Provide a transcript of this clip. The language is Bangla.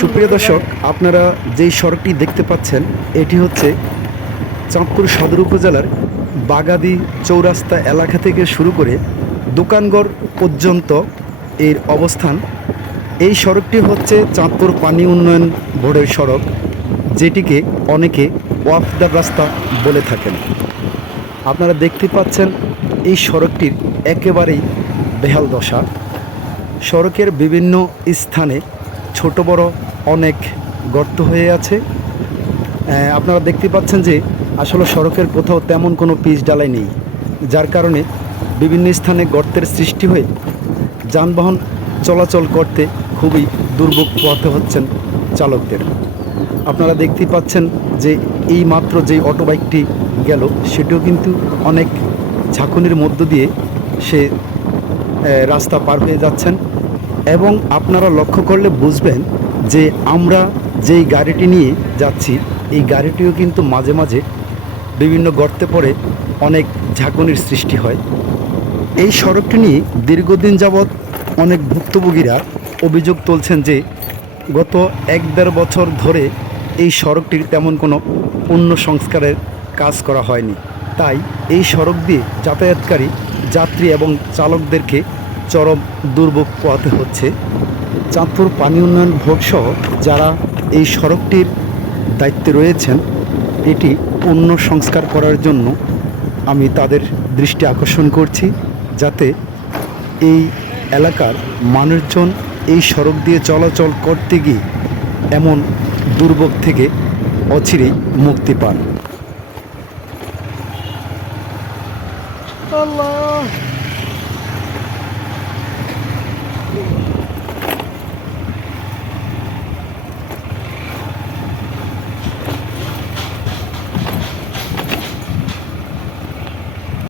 সুপ্রিয় দর্শক, আপনারা যেই সড়কটি দেখতে পাচ্ছেন এটি হচ্ছে চাঁদপুর সদর উপজেলার বাগাদি চৌরাস্তা এলাকা থেকে শুরু করে দোকানগড় পর্যন্ত এর অবস্থান। এই সড়কটি হচ্ছে চাঁদপুর পানি উন্নয়ন বোর্ডের সড়ক, যেটিকে অনেকে ওয়াফ দ্য রাস্তা বলে থাকেন। আপনারা দেখতে পাচ্ছেন এই সড়কটির একেবারেই বেহাল দশা। সড়কের বিভিন্ন স্থানে ছোট বড় অনেক গর্ত হয়ে আছে। আপনারা দেখতে পাচ্ছেন যে আসলে সড়কের কোথাও তেমন কোনো পিচ ডালাই নেই, যার কারণে বিভিন্ন স্থানে গর্তের সৃষ্টি হয়ে যানবাহন চলাচল করতে খুবই দুর্ভোগ পোহাতে হচ্ছেন চালকদের। আপনারা দেখতে পাচ্ছেন যে এই মাত্র যেই অটো বাইকটি গেল সেটিও কিন্তু অনেক ঝাঁকুনির মধ্য দিয়ে সে রাস্তা পার হয়ে যাচ্ছেন। এবং আপনারা লক্ষ্য করলে বুঝবেন যে আমরা যেই গাড়িটি নিয়ে যাচ্ছি এই গাড়িটিও কিন্তু মাঝে মাঝে বিভিন্ন গর্তে পড়ে অনেক ঝাঁকুনির সৃষ্টি হয়। এই সড়কটি নিয়ে দীর্ঘদিন যাবৎ অনেক ভুক্তভোগীরা অভিযোগ তুলছেন যে গত 1-1.5 বছর ধরে এই সড়কটির তেমন কোনো পূর্ণ সংস্কারের কাজ করা হয়নি। তাই এই সড়ক দিয়ে যাতায়াতকারী যাত্রী এবং চালকদেরকে চরম দুর্ভোগ পোহাতে হচ্ছে। চাঁদপুর পানি উন্নয়ন বোর্ড সহ যারা এই সড়কটির দায়িত্বে রয়েছেন এটি পূর্ণ সংস্কার করার জন্য আমি তাদের দৃষ্টি আকর্ষণ করছি, যাতে এই এলাকার মানুষজন এই সড়ক দিয়ে চলাচল করতে গিয়ে এমন দুর্ভোগ থেকে অচিরেই মুক্তি পান। আল্লাহ।